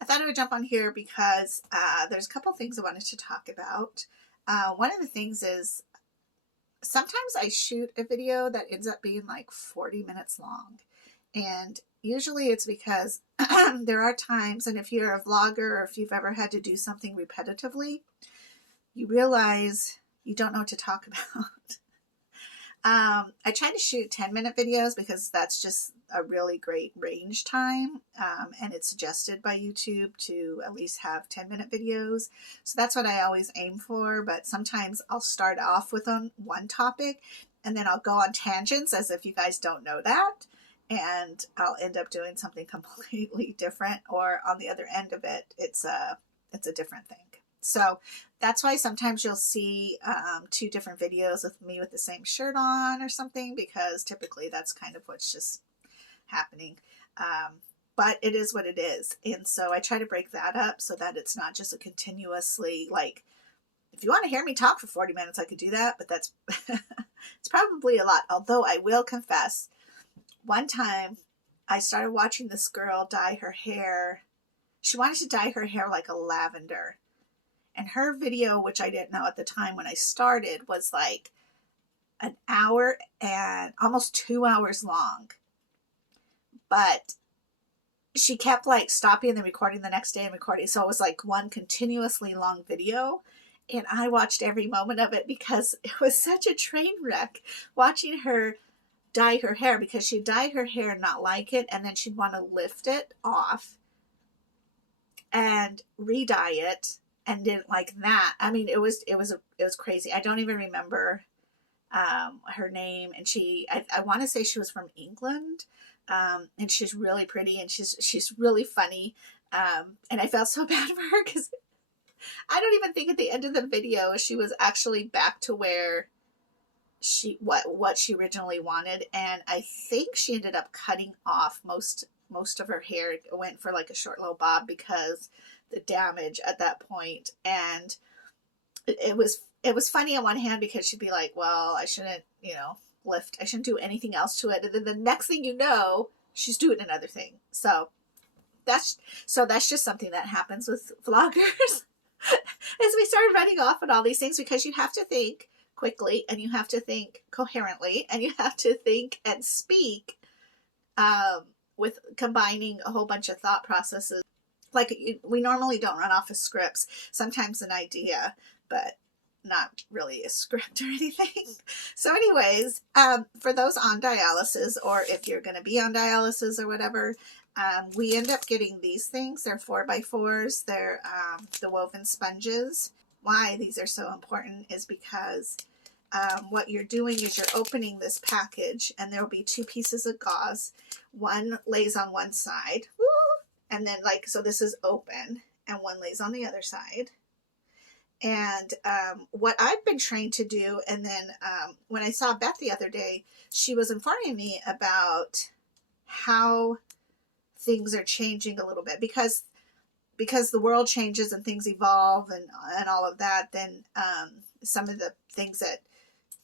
I thought I would jump on here because there's a couple things I wanted to talk about. One of the things is sometimes I shoot a video that ends up being like 40 minutes long. And usually it's because there are times, and if you're a vlogger or if you've ever had to do something repetitively, you realize you don't know what to talk about. I try to shoot 10-minute videos because that's just a really great range time, and it's suggested by YouTube to at least have 10-minute videos. So that's what I always aim for, but sometimes I'll start off with one topic and then I'll go on tangents as if you guys don't know that, and I'll end up doing something completely different, or on the other end of it, it's a different thing. So that's why sometimes you'll see two different videos with me with the same shirt on or something, because typically that's kind of what's just happening. But it is what it is. And so I try to break that up so that it's not just a continuously, like, if you want to hear me talk for 40 minutes, I could do that, but that's, it's probably a lot. Although I will confess, one time I started watching this girl dye her hair. She wanted to dye her hair like a lavender. And her video, which I didn't know at the time when I started, was like an hour and almost 2 hours long. But she kept like stopping and then recording the next day and recording. So it was like one continuously long video. And I watched every moment of it because it was such a train wreck watching her dye her hair, because she'd dye her hair and not like it. And then she'd want to lift it off and re-dye it. And didn't like that. I mean, it was crazy. I don't even remember her name, and I want to say she was from England, and she's really pretty, and she's really funny, and I felt so bad for her because I don't even think at the end of the video she was actually back to where what she originally wanted, and I think she ended up cutting off most of her hair. It went for like a short little bob because the damage at that point. And it was funny on one hand because she'd be like, well, I shouldn't, I shouldn't do anything else to it, and then the next thing you know, she's doing another thing. So that's just something that happens with vloggers as we start running off on all these things, because you have to think quickly, and you have to think coherently, and you have to think and speak with combining a whole bunch of thought processes. Like, we normally don't run off of scripts, sometimes an idea, but not really a script or anything. So anyways, for those on dialysis, or if you're going to be on dialysis or whatever, we end up getting these things. They're 4x4s. They're the woven sponges. Why these are so important is because what you're doing is you're opening this package, and there will be two pieces of gauze. One lays on one side. Woo! And then, like, so this is open, and one lays on the other side. And what I've been trained to do, and then when I saw Beth the other day, she was informing me about how things are changing a little bit, because the world changes and things evolve and all of that. Then some of the things that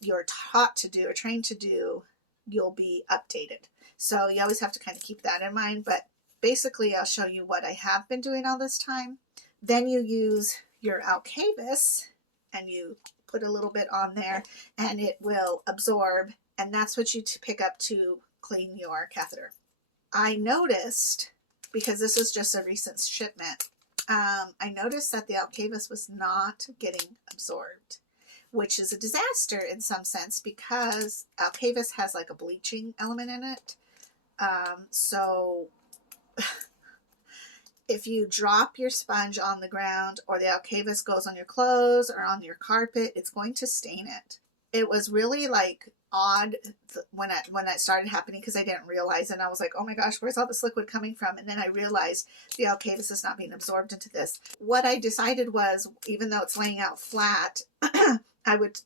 you're taught to do or trained to do, you'll be updated. So you always have to kind of keep that in mind. But basically, I'll show you what I have been doing all this time. Then you use your Alcavis, and you put a little bit on there, and it will absorb, and that's what you pick up to clean your catheter. I noticed, because this is just a recent shipment, I noticed that the Alcavis was not getting absorbed, which is a disaster in some sense, because Alcavis has like a bleaching element in it. So if you drop your sponge on the ground, or the Alcavis goes on your clothes or on your carpet, it's going to stain it. It was really like odd when that started happening, because I didn't realize it, and I was like, oh my gosh, where's all this liquid coming from? And then I realized the Alcavis is not being absorbed into this. What I decided was, even though it's laying out flat, I would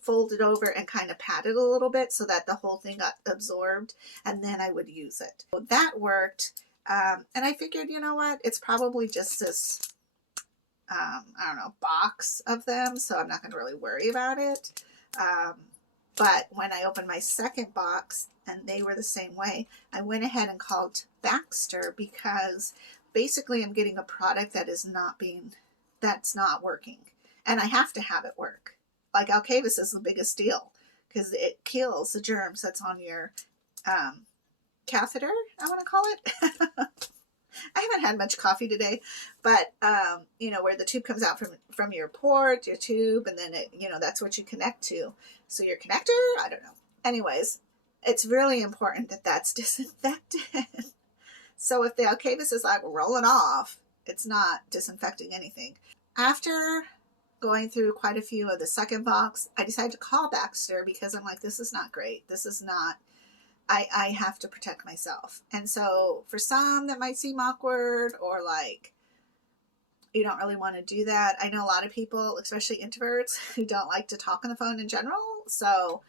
fold it over and kind of pat it a little bit so that the whole thing got absorbed, and then I would use it. So that worked. And I figured, you know what, it's probably just this, I don't know, box of them, so I'm not going to really worry about it. But when I opened my second box, and they were the same way, I went ahead and called Baxter, because basically am getting a product that's not working. And I have to have it work. Like Alcavis is the biggest deal because it kills the germs that's on your catheter, I want to call it. I haven't had much coffee today, but where the tube comes out from your port, your tube, and then that's what you connect to. So your connector, I don't know. Anyways, it's really important that that's disinfected. So if the Alcavis is like rolling off, it's not disinfecting anything. After going through quite a few of the second box, I decided to call Baxter because I'm like, this is not great. This is not, I have to protect myself. And so for some that might seem awkward or like you don't really want to do that. I know a lot of people, especially introverts, who don't like to talk on the phone in general. So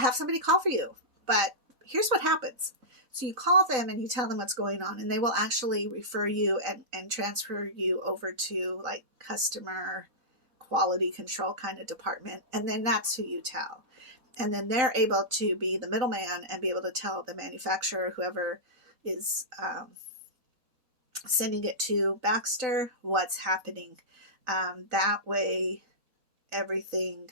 have somebody call for you. But here's what happens. So you call them and you tell them what's going on, and they will actually refer you and transfer you over to like customer quality control kind of department. And then that's who you tell. And then they're able to be the middleman and be able to tell the manufacturer, whoever is sending it to Baxter, what's happening. That way everything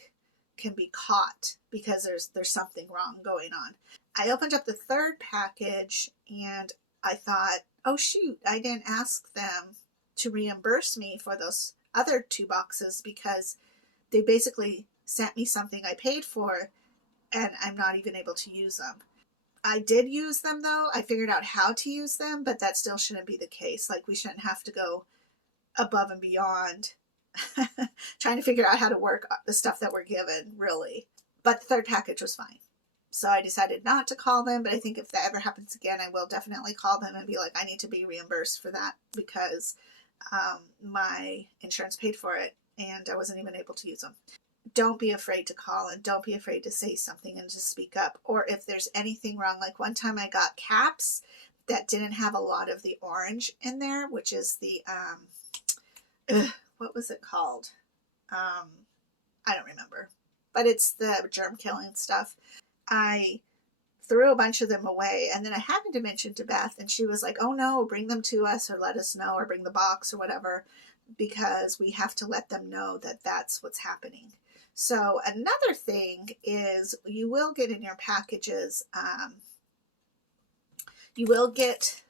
can be caught because there's something wrong going on. I opened up the third package and I thought, oh shoot, I didn't ask them to reimburse me for those other 2 boxes because they basically sent me something I paid for and I'm not even able to use them. I did use them though. I figured out how to use them, but that still shouldn't be the case. Like we shouldn't have to go above and beyond trying to figure out how to work the stuff that we're given, really. But the third package was fine. So I decided not to call them, but I think if that ever happens again, I will definitely call them and be like, I need to be reimbursed for that because my insurance paid for it and I wasn't even able to use them. Don't be afraid to call and don't be afraid to say something and just speak up. Or if there's anything wrong, like one time I got caps that didn't have a lot of the orange in there, which is the, what was it called? I don't remember, but it's the germ killing stuff. I threw a bunch of them away, and then I happened to mention to Beth, and she was like, oh no, bring them to us or let us know or bring the box or whatever, because we have to let them know that that's what's happening. So another thing is you will get in your packages, you will get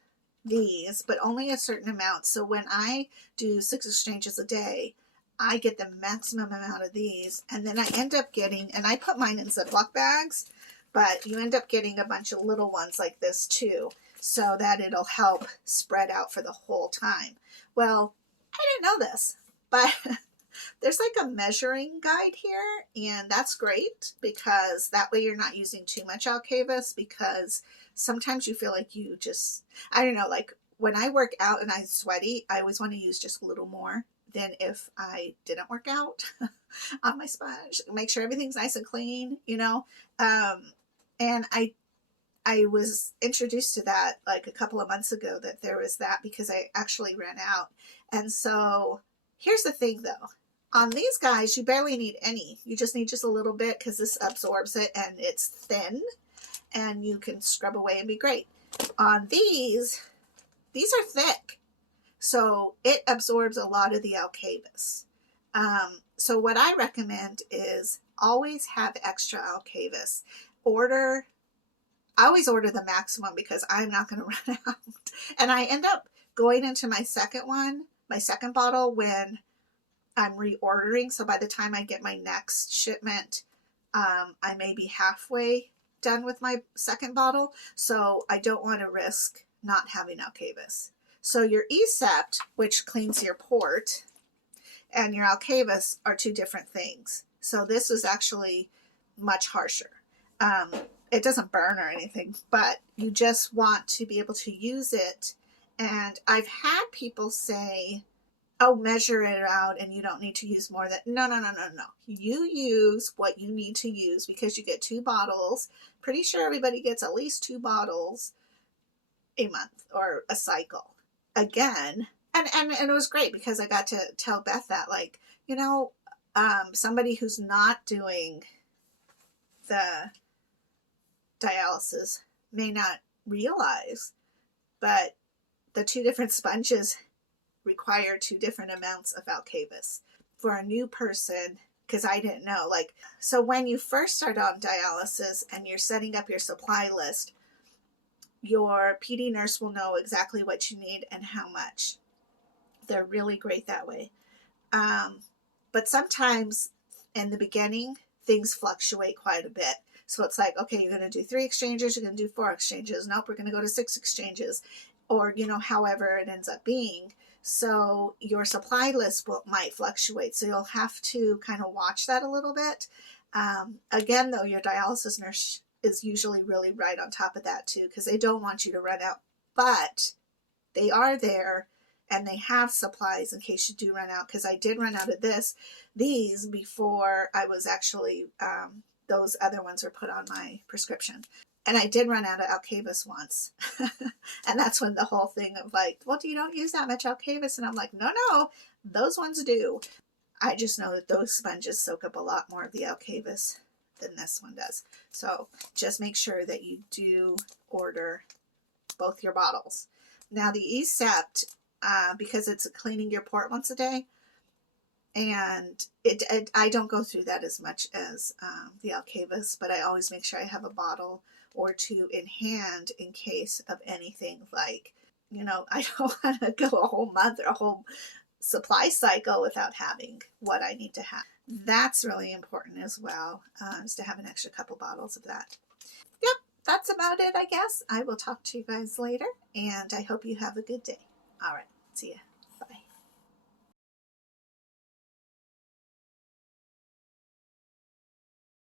these, but only a certain amount. So when I do 6 exchanges a day, I get the maximum amount of these, and then I end up getting, and I put mine in Ziploc bags, but you end up getting a bunch of little ones like this too, so that it'll help spread out for the whole time. Well, I didn't know this, but there's like a measuring guide here, and that's great because that way you're not using too much Alcavis, because sometimes you feel like you just, I don't know, like when I work out and I'm sweaty, I always want to use just a little more than if I didn't work out on my sponge. Make sure everything's nice and clean, you know. And I was introduced to that like a couple of months ago, that there was that, because I actually ran out. And so here's the thing though. On these guys, you barely need any. You just need just a little bit because this absorbs it and it's thin and you can scrub away and be great. On these are thick. So it absorbs a lot of the Alcavis. So what I recommend is always have extra Alcavis. I always order the maximum because I'm not going to run out. And I end up going into my second bottle when I'm reordering. So by the time I get my next shipment, I may be halfway done with my second bottle. So I don't want to risk not having Alcavis. So your Ecept, which cleans your port, and your Alcavis are 2 different things. So this is actually much harsher. It doesn't burn or anything, but you just want to be able to use it. And I've had people say, oh, measure it out and you don't need to use more than, no. You use what you need to use because you get 2 bottles. Pretty sure everybody gets at least 2 bottles a month or a cycle. Again, and it was great because I got to tell Beth that, like, you know, somebody who's not doing the dialysis may not realize, but the 2 different sponges require 2 different amounts of Alcavis. For a new person, because I didn't know, like, so when you first start on dialysis and you're setting up your supply list, your PD nurse will know exactly what you need and how much. They're really great that way. But sometimes in the beginning, things fluctuate quite a bit. So it's like, okay, you're going to do 3 exchanges, you're going to do 4 exchanges. Nope, we're going to go to 6 exchanges, or, you know, however it ends up being. So your supply list might fluctuate. So you'll have to kind of watch that a little bit. Again, though, your dialysis nurse is usually really right on top of that too, because they don't want you to run out. But they are there and they have supplies in case you do run out, because I did run out of these before I was actually, those other ones were put on my prescription. And I did run out of Alcavis once. And that's when the whole thing of like, well, you don't use that much Alcavis. And I'm like, no, those ones do. I just know that those sponges soak up a lot more of the Alcavis than this one does. So just make sure that you do order both your bottles. Now the Ecept, because it's cleaning your port once a day, and I don't go through that as much as the Alcavis, but I always make sure I have a bottle or 2 in hand in case of anything, like, you know, I don't want to go a whole month or a whole supply cycle without having what I need to have. That's really important as well, is to have an extra couple bottles of that. Yep, that's about it, I guess. I will talk to you guys later, and I hope you have a good day. All right, see ya.